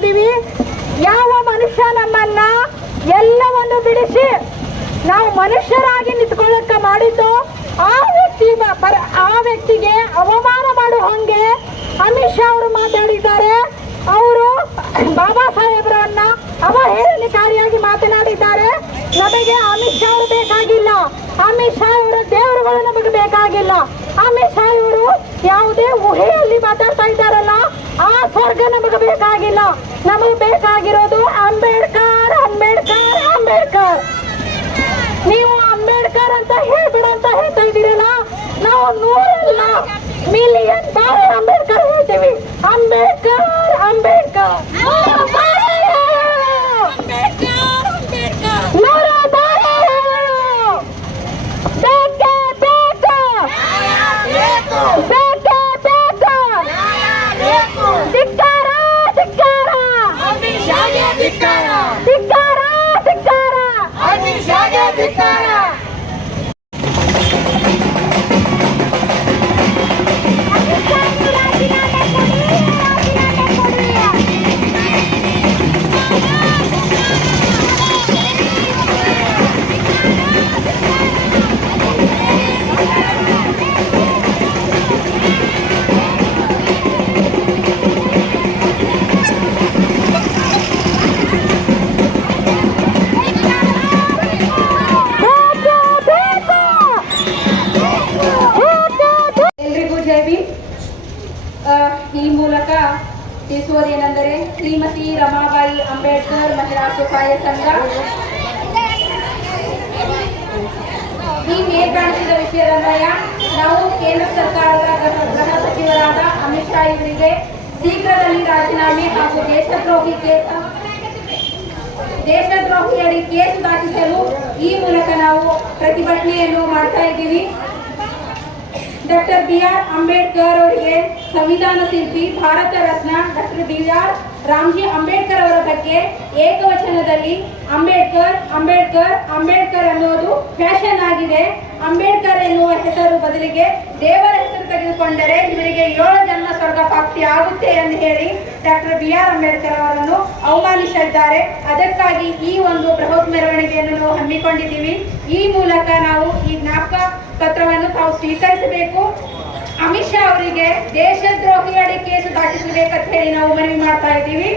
ಇದ್ದೀವಿ. ಯಾವ ಮನುಷ್ಯ ನಮ್ಮನ್ನ ಎಲ್ಲವನ್ನು ಬಿಡಿಸಿ ನಾವು ಮನುಷ್ಯರಾಗಿ ನಿಂತ್ಕೊಳ್ಳಕ್ಕ ಮಾಡಿದ್ದು ಆ ವ್ಯಕ್ತಿಗೆ ಅವಮಾನ ಮಾಡೋ ಹಂಗೆ ಅಮಿತ್ ಶಾ ಅವರು ಮಾತಾಡಿದ್ದಾರೆ. ಅವರು ಬಾಬಾ ಸಾಹೇಬ್ರನ್ನ ಅವಹೇಳನಕಾರಿಯಾಗಿ ಮಾತನಾಡಿದ್ದಾರೆ. ನಮಗೆ ಅಮಿತ್ ಶಾ ಅವರು ಬೇಕಾಗಿಲ್ಲ. ಅಮಿತ್ ಶಾ ಅವರ ದೇವರುಗಳು ನಮಗೆ ಬೇಕಾಗಿಲ್ಲ. ಅಮಿತ್ ಶಾ ಅವರು ಯಾವುದೇ ಊಹೆಯಲ್ಲಿ ಮಾತಾಡ್ತಾ ಇದ್ದಾರಲ್ಲ, ಆ ಸ್ವರ್ಗ ನಮಗೆ ಬೇಕಾಗಿಲ್ಲ. ನಮಗೆ ಬೇಕಾಗಿರೋದು ಅಂಬೇಡ್ಕರ್ ಅಂಬೇಡ್ಕರ್ ಅಂಬೇಡ್ಕರ್. ನೀವು ಅಂಬೇಡ್ಕರ್ ಅಂತ ಹೇಳ್ಬಿಡು ಅಂತ ಹೇಳ್ತಾ ಇದ್ದೀರಲ್ಲ, ನಾವು 100 ಮಿಲಿಯನ್ ಬಾರಿ ಅಂಬೇಡ್ಕರ್ ಹೇಳ್ತೀವಿ. ಅಂಬೇಡ್ಕರ್ ಅಂಬೇಡ್ಕರ್ ಈ ಮೂಲಕ ತಿಳಿಸುವುದೇನೆಂದರೆ ಶ್ರೀಮತಿ ರಮಾಬಾಯಿ ಅಂಬೇಡ್ಕರ್ ಮಹಿಳಾ ಸ್ವಸಹಾಯ ಸಂಘ ಈ ಮೇಲ್ಕಾಣಿಸಿದ ವಿಷಯದನ್ವಯ ನಾವು ಕೇಂದ್ರ ಸರ್ಕಾರದ ಗೃಹ ಸಚಿವರಾದ ಅಮಿತ್ ಶಾ ಇವರಿಗೆ ಶೀಘ್ರದಲ್ಲಿ ರಾಜೀನಾಮೆ ಹಾಗೂ ದೇಶದ್ರೋಹಿಯಡಿ ಕೇಸು ದಾಖಲಿಸಲು ಈ ಮೂಲಕ ನಾವು ಪ್ರತಿಭಟನೆಯನ್ನು ಮಾಡ್ತಾ ಇದ್ದೀವಿ. ಡಾಕ್ಟರ್ BR ಅಂಬೇಡ್ಕರ್ ಅವರಿಗೆ ಸಂವಿಧಾನ ಶಿಲ್ಪಿ ಭಾರತ ರತ್ನ ಡಾಕ್ಟರ್ BR ರಾಮ್ಜಿ ಅಂಬೇಡ್ಕರ್ ಅವರ ಬಗ್ಗೆ ಏಕವಚನದಲ್ಲಿ ಅಂಬೇಡ್ಕರ್ ಅಂಬೇಡ್ಕರ್ ಅಂಬೇಡ್ಕರ್ ಅನ್ನೋದು ಫ್ಯಾಷನ್ ಆಗಿದೆ. ಅಂಬೇಡ್ಕರ್ ಎನ್ನುವ ಹೆಸರು ಬದಲಿಗೆ ದೇವರ ಹೆಸರು ತೆಗೆದುಕೊಂಡರೆ ಇವರಿಗೆ 7 ಜನ್ಮ ಸ್ವರ್ಗ ಪ್ರಾಪ್ತಿ ಆಗುತ್ತೆ ಎಂದು ಹೇಳಿ ಡಾಕ್ಟರ್ BR ಅಂಬೇಡ್ಕರ್ ಅವರನ್ನು ಅವಮಾನಿಸಿದ್ದಾರೆ. ಅದಕ್ಕಾಗಿ ಈ ಒಂದು ಬೃಹತ್ ಮೆರವಣಿಗೆಯನ್ನು ನಾವು ಹಮ್ಮಿಕೊಂಡಿದ್ದೀವಿ. ಈ ಮೂಲಕ ನಾವು ಈ ಜ್ಞಾಪಕ ಪತ್ರವನ್ನು ತಾವು ಸ್ವೀಕರಿಸಬೇಕು. ಅಮಿತ್ ಶಾ ಅವರಿಗೆ ದೇಶದ್ರೋಹಿಯಡಿ ಕೇಸು ದಾಖಲಿಸಬೇಕಂತ ಹೇಳಿ ನಾವು ಮನವಿ ಮಾಡ್ತಾ ಇದ್ದೀವಿ.